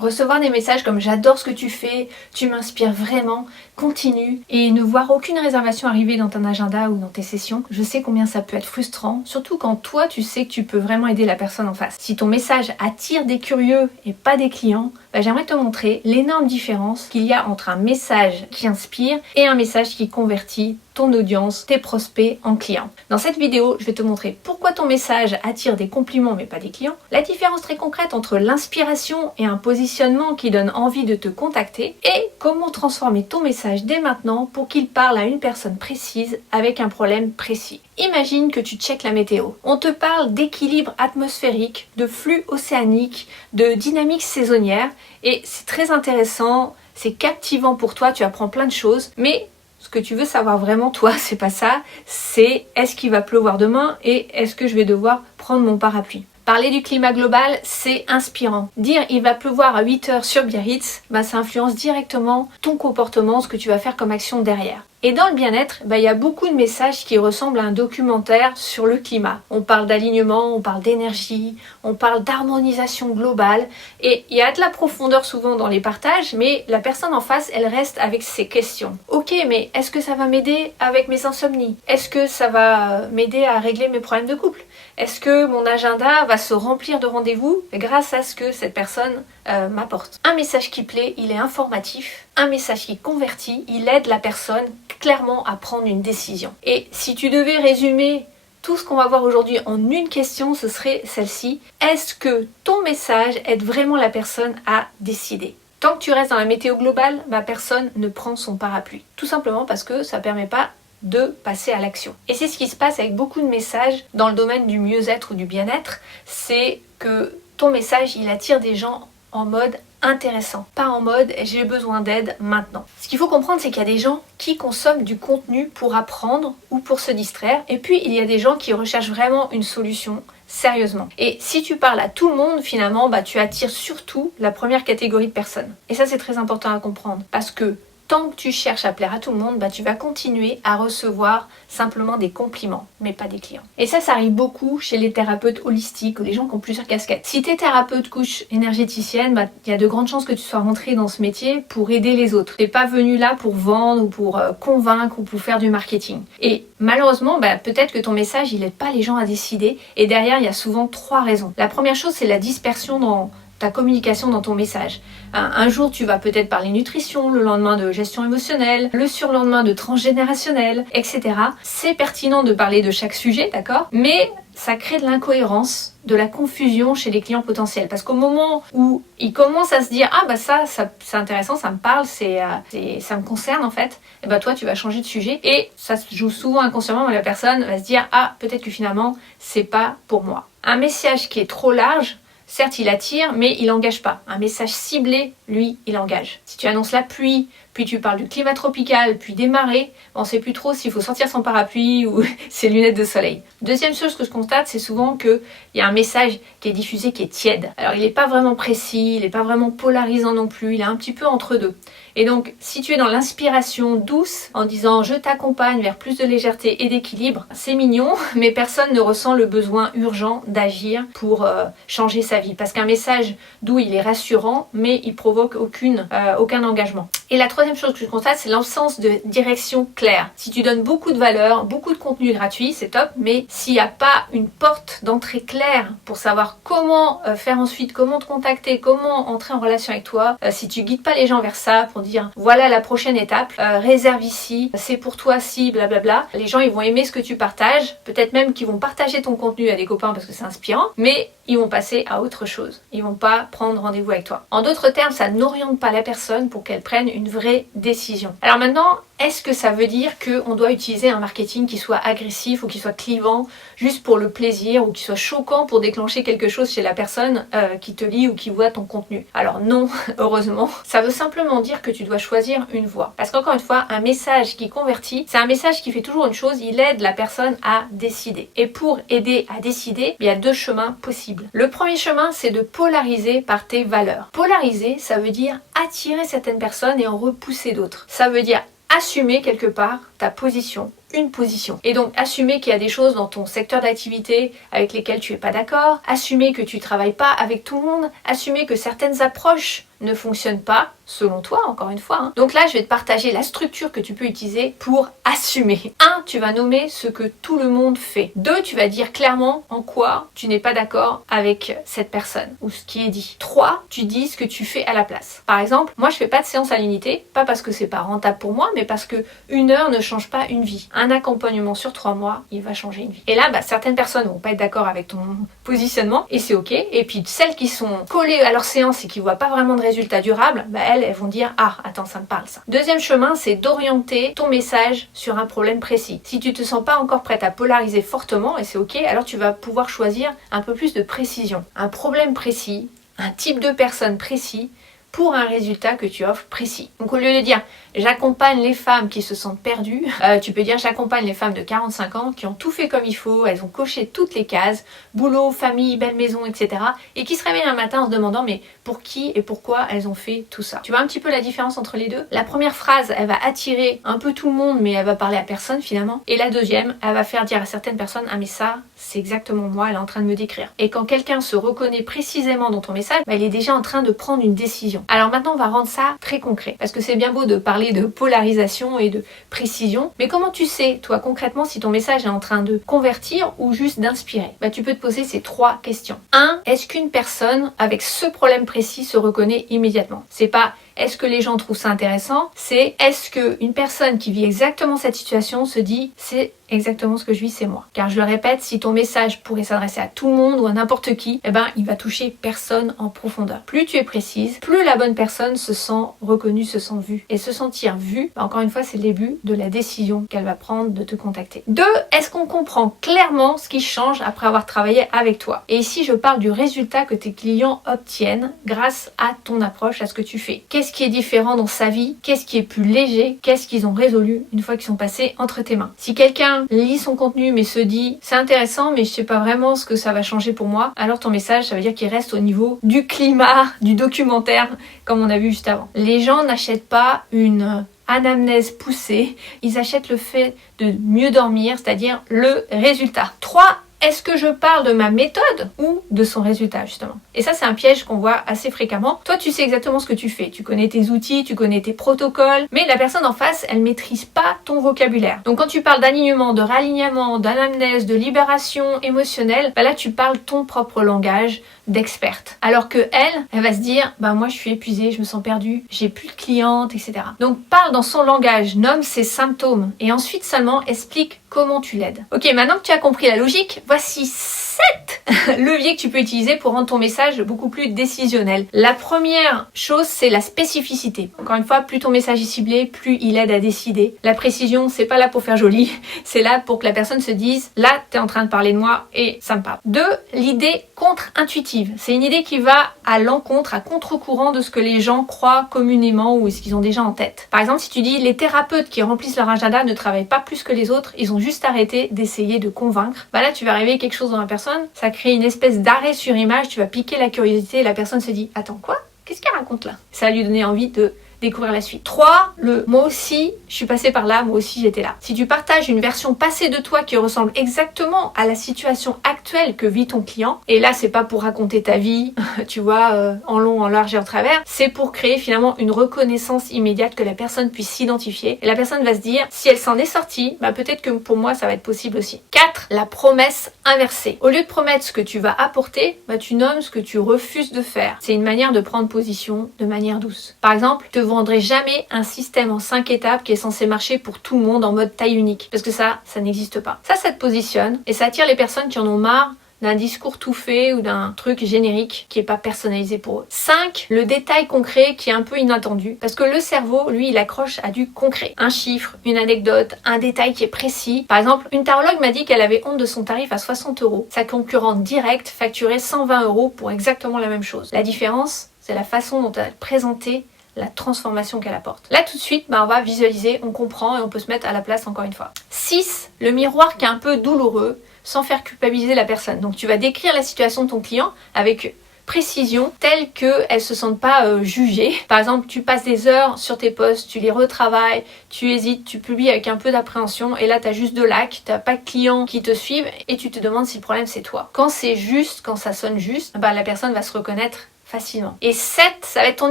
Recevoir des messages comme j'adore ce que tu fais, tu m'inspires vraiment, continue, et ne voir aucune réservation arriver dans ton agenda ou dans tes sessions, je sais combien ça peut être frustrant, surtout quand toi tu sais que tu peux vraiment aider la personne en face. Si ton message attire des curieux et pas des clients, j'aimerais te montrer l'énorme différence qu'il y a entre un message qui inspire et un message qui convertit ton audience, tes prospects en clients. Dans cette vidéo, je vais te montrer pourquoi ton message attire des compliments mais pas des clients, la différence très concrète entre l'inspiration et un positionnement qui donne envie de te contacter et comment transformer ton message dès maintenant pour qu'il parle à une personne précise avec un problème précis. Imagine que tu checkes la météo. On te parle d'équilibre atmosphérique, de flux océanique, de dynamique saisonnière et c'est très intéressant, c'est captivant pour toi, tu apprends plein de choses, mais ce que tu veux savoir vraiment, toi, c'est pas ça, c'est est-ce qu'il va pleuvoir demain et est-ce que je vais devoir prendre mon parapluie. Parler du climat global, c'est inspirant. Dire il va pleuvoir à 8 heures sur Biarritz, ça influence directement ton comportement, ce que tu vas faire comme action derrière. Et dans le bien-être, il y a beaucoup de messages qui ressemblent à un documentaire sur le climat. On parle d'alignement, on parle d'énergie, on parle d'harmonisation globale. Et il y a de la profondeur souvent dans les partages, mais la personne en face, elle reste avec ses questions. Ok, mais est-ce que ça va m'aider avec mes insomnies? Est-ce que ça va m'aider à régler mes problèmes de couple? Est-ce que mon agenda va se remplir de rendez-vous grâce à ce que cette personne m'apporte? Un message qui plaît, il est informatif. Un message qui convertit, il aide la personne clairement à prendre une décision. Et si tu devais résumer tout ce qu'on va voir aujourd'hui en une question, ce serait celle-ci. Est-ce que ton message aide vraiment la personne à décider? Tant que tu restes dans la météo globale, personne ne prend son parapluie. Tout simplement parce que ça ne permet pas de passer à l'action. Et c'est ce qui se passe avec beaucoup de messages dans le domaine du mieux-être ou du bien-être, c'est que ton message, il attire des gens en mode intéressant, pas en mode j'ai besoin d'aide maintenant. Ce qu'il faut comprendre, c'est qu'il y a des gens qui consomment du contenu pour apprendre ou pour se distraire, et puis il y a des gens qui recherchent vraiment une solution sérieusement. Et si tu parles à tout le monde, finalement, tu attires surtout la première catégorie de personnes. Et ça, c'est très important à comprendre, parce que tant que tu cherches à plaire à tout le monde, tu vas continuer à recevoir simplement des compliments, mais pas des clients. Et ça arrive beaucoup chez les thérapeutes holistiques ou les gens qui ont plusieurs casquettes. Si tu es thérapeute couche énergéticienne, il y a de grandes chances que tu sois rentré dans ce métier pour aider les autres. Tu n'es pas venu là pour vendre ou pour convaincre ou pour faire du marketing. Et malheureusement, peut-être que ton message, il n'aide pas les gens à décider. Et derrière, il y a souvent 3 raisons. La première chose, c'est la dispersion dans ta communication dans ton message. Un jour, tu vas peut-être parler nutrition, le lendemain de gestion émotionnelle, le surlendemain de transgénérationnel, etc. C'est pertinent de parler de chaque sujet, d'accord? Mais ça crée de l'incohérence, de la confusion chez les clients potentiels. Parce qu'au moment où ils commencent à se dire « Ah ça c'est intéressant, ça me parle, ça me concerne en fait », et toi tu vas changer de sujet. Et ça se joue souvent inconsciemment, mais la personne va se dire « Ah, peut-être que finalement, c'est pas pour moi ». Un message qui est trop large, certes, il attire, mais il n'engage pas. Un message ciblé, lui, il engage. Si tu annonces la pluie, puis tu parles du climat tropical, puis des marées, on ne sait plus trop s'il faut sortir son parapluie ou ses lunettes de soleil. Deuxième chose que je constate, c'est souvent qu'il y a un message qui est diffusé qui est tiède. Alors, il n'est pas vraiment précis, il n'est pas vraiment polarisant non plus, il est un petit peu entre deux. Et donc, si tu es dans l'inspiration douce, en disant « je t'accompagne vers plus de légèreté et d'équilibre », c'est mignon, mais personne ne ressent le besoin urgent d'agir pour changer sa vie. Parce qu'un message doux, il est rassurant, mais il provoque aucun engagement. Et la troisième chose que je constate, c'est l'absence de direction claire. Si tu donnes beaucoup de valeur, beaucoup de contenu gratuit, c'est top, mais s'il n'y a pas une porte d'entrée claire pour savoir comment faire ensuite, comment te contacter, comment entrer en relation avec toi, si tu guides pas les gens vers ça pour dire voilà la prochaine étape, réserve ici, c'est pour toi si, blablabla, les gens ils vont aimer ce que tu partages, peut-être même qu'ils vont partager ton contenu à des copains parce que c'est inspirant, mais ils vont passer à autre chose. Ils vont pas prendre rendez-vous avec toi. En d'autres termes, ça n'oriente pas la personne pour qu'elle prenne une vraie décision. Alors maintenant, est-ce que ça veut dire qu'on doit utiliser un marketing qui soit agressif ou qui soit clivant juste pour le plaisir ou qui soit choquant pour déclencher quelque chose chez la personne qui te lit ou qui voit ton contenu? Alors non, heureusement. Ça veut simplement dire que tu dois choisir une voie. Parce qu'encore une fois, un message qui convertit, c'est un message qui fait toujours une chose, il aide la personne à décider. Et pour aider à décider, il y a 2 chemins possibles. Le premier chemin, c'est de polariser par tes valeurs. Polariser, ça veut dire attirer certaines personnes et en repousser d'autres. Ça veut dire assumer quelque part ta position, une position. Et donc assumer qu'il y a des choses dans ton secteur d'activité avec lesquelles tu es pas d'accord, assumer que tu travailles pas avec tout le monde, assumer que certaines approches ne fonctionne pas selon toi, encore une fois. Donc là, je vais te partager la structure que tu peux utiliser pour assumer. 1, tu vas nommer ce que tout le monde fait. 2, tu vas dire clairement en quoi tu n'es pas d'accord avec cette personne ou ce qui est dit. 3, tu dis ce que tu fais à la place. Par exemple, moi je fais pas de séance à l'unité, pas parce que c'est pas rentable pour moi, mais parce que 1 heure ne change pas une vie. Un accompagnement sur 3 mois, il va changer une vie. Et là, certaines personnes vont pas être d'accord avec ton positionnement et c'est ok. Et puis celles qui sont collées à leur séance et qui voient pas vraiment de résultats durables, elles vont dire ah attends, ça me parle ça. Deuxième chemin, c'est d'orienter ton message sur un problème précis. Si tu te sens pas encore prête à polariser fortement, et c'est ok, alors tu vas pouvoir choisir un peu plus de précision. Un problème précis, un type de personne précis pour un résultat que tu offres précis. Donc au lieu de dire j'accompagne les femmes qui se sentent perdues, tu peux dire j'accompagne les femmes de 45 ans qui ont tout fait comme il faut, elles ont coché toutes les cases, boulot, famille, belle maison, etc. et qui se réveillent un matin en se demandant mais pour qui et pourquoi elles ont fait tout ça. Tu vois un petit peu la différence entre les deux? La première phrase, elle va attirer un peu tout le monde mais elle va parler à personne finalement. Et la deuxième, elle va faire dire à certaines personnes ah mais ça, c'est exactement moi, elle est en train de me décrire. Et quand quelqu'un se reconnaît précisément dans ton message, il est déjà en train de prendre une décision. Alors maintenant, on va rendre ça très concret. Parce que c'est bien beau de parler de polarisation et de précision. Mais comment tu sais, toi, concrètement, si ton message est en train de convertir ou juste d'inspirer? Tu peux te poser ces 3 questions. 1. Est-ce qu'une personne avec ce problème précis se reconnaît immédiatement? C'est pas est-ce que les gens trouvent ça intéressant? C'est est-ce qu'une personne qui vit exactement cette situation se dit c'est exactement ce que je vis, c'est moi. Car je le répète, si ton message pourrait s'adresser à tout le monde ou à n'importe qui, il va toucher personne en profondeur. Plus tu es précise, plus la bonne personne se sent reconnue, se sent vue. Et se sentir vue, encore une fois, c'est le début de la décision qu'elle va prendre de te contacter. 2. Est-ce qu'on comprend clairement ce qui change après avoir travaillé avec toi? Et ici, je parle du résultat que tes clients obtiennent grâce à ton approche, à ce que tu fais. Qu'est-ce qui est différent dans sa vie? Qu'est-ce qui est plus léger? Qu'est-ce qu'ils ont résolu une fois qu'ils sont passés entre tes mains? Si quelqu'un lit son contenu mais se dit c'est intéressant mais je sais pas vraiment ce que ça va changer pour moi, alors ton message ça veut dire qu'il reste au niveau du climat, du documentaire comme on a vu juste avant. Les gens n'achètent pas une anamnèse poussée, ils achètent le fait de mieux dormir, c'est-à-dire le résultat. 3. Est-ce que je parle de ma méthode ou de son résultat justement? Et ça c'est un piège qu'on voit assez fréquemment. Toi tu sais exactement ce que tu fais, tu connais tes outils, tu connais tes protocoles, mais la personne en face elle maîtrise pas ton vocabulaire. Donc quand tu parles d'alignement, de réalignement, d'anamnèse, de libération émotionnelle, là tu parles ton propre langage d'experte. Alors que elle va se dire moi je suis épuisée, je me sens perdue, j'ai plus de clientes, etc. Donc parle dans son langage, nomme ses symptômes et ensuite seulement explique comment tu l'aides. Ok, maintenant que tu as compris la logique, voici 7 leviers que tu peux utiliser pour rendre ton message beaucoup plus décisionnel. La première chose, c'est la spécificité. Encore une fois, plus ton message est ciblé, plus il aide à décider. La précision, c'est pas là pour faire joli, c'est là pour que la personne se dise là, t'es en train de parler de moi et ça me parle. 2. L'idée contre-intuitive. C'est une idée qui va à l'encontre, à contre-courant de ce que les gens croient communément ou ce qu'ils ont déjà en tête. Par exemple, si tu dis les thérapeutes qui remplissent leur agenda ne travaillent pas plus que les autres, ils ont juste arrêté d'essayer de convaincre. Là, tu vas réveiller quelque chose dans la personne, ça crée une espèce d'arrêt sur image, tu vas piquer la curiosité et la personne se dit attends quoi? Qu'est-ce qu'elle raconte là? Ça va lui donner envie de découvrir la suite. 3. Moi aussi, je suis passée par là, moi aussi j'étais là. Si tu partages une version passée de toi qui ressemble exactement à la situation actuelle que vit ton client, et là c'est pas pour raconter ta vie, tu vois, en long, en large et en travers, c'est pour créer finalement une reconnaissance immédiate que la personne puisse s'identifier. Et la personne va se dire, si elle s'en est sortie, peut-être que pour moi ça va être possible aussi. 4. La promesse inversée. Au lieu de promettre ce que tu vas apporter, tu nommes ce que tu refuses de faire. C'est une manière de prendre position de manière douce. Par exemple, te vendrai jamais un système en 5 étapes qui est censé marcher pour tout le monde en mode taille unique. Parce que ça n'existe pas. Ça te positionne et ça attire les personnes qui en ont marre d'un discours tout fait ou d'un truc générique qui est pas personnalisé pour eux. 5. Le détail concret qui est un peu inattendu. Parce que le cerveau, lui, il accroche à du concret. Un chiffre, une anecdote, un détail qui est précis. Par exemple, une tarologue m'a dit qu'elle avait honte de son tarif à 60 €. Sa concurrente directe facturait 120 € pour exactement la même chose. La différence, c'est la façon dont elle a présenté la transformation qu'elle apporte. Là tout de suite, on va visualiser, on comprend et on peut se mettre à la place encore une fois. 6. Le miroir qui est un peu douloureux sans faire culpabiliser la personne. Donc tu vas décrire la situation de ton client avec précision telle qu'elle ne se sente pas jugée. Par exemple, tu passes des heures sur tes posts, tu les retravailles, tu hésites, tu publies avec un peu d'appréhension et là tu as juste de lacs, tu n'as pas de clients qui te suivent et tu te demandes si le problème c'est toi. Quand c'est juste, quand ça sonne juste, la personne va se reconnaître facilement. Et 7, ça va être ton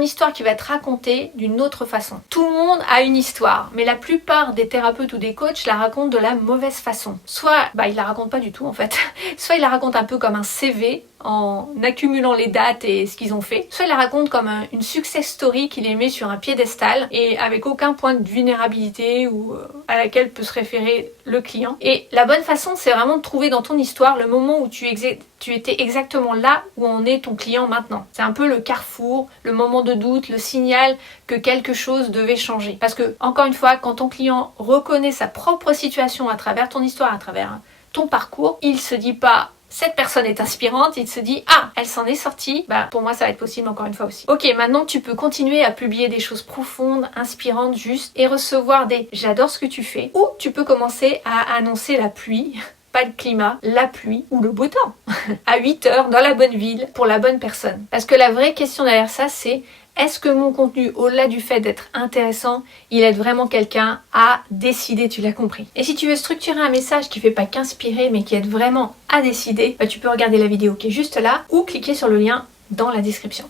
histoire qui va être racontée d'une autre façon. Tout le monde a une histoire, mais la plupart des thérapeutes ou des coachs la racontent de la mauvaise façon. Soit, ils la racontent pas du tout en fait, soit ils la racontent un peu comme un CV, en accumulant les dates et ce qu'ils ont fait, soit ils la racontent comme une success story qui les met sur un piédestal et avec aucun point de vulnérabilité ou à laquelle peut se référer le client. Et la bonne façon, c'est vraiment de trouver dans ton histoire le moment où tu étais exactement là où en est ton client maintenant. C'est un peu le carrefour, le moment de doute, le signal que quelque chose devait changer. Parce que, encore une fois, quand ton client reconnaît sa propre situation à travers ton histoire, à travers ton parcours, il se dit pas cette personne est inspirante, il se dit ah, elle s'en est sortie, pour moi ça va être possible encore une fois aussi. Ok, maintenant tu peux continuer à publier des choses profondes, inspirantes, justes et recevoir des j'adore ce que tu fais, ou tu peux commencer à annoncer la pluie, pas le climat, la pluie ou le beau temps à 8h dans la bonne ville pour la bonne personne. Parce que la vraie question derrière ça, c'est est-ce que mon contenu, au-delà du fait d'être intéressant, il aide vraiment quelqu'un à décider, tu l'as compris. Et si tu veux structurer un message qui fait pas qu'inspirer, mais qui aide vraiment à décider, tu peux regarder la vidéo qui est juste là ou cliquer sur le lien dans la description.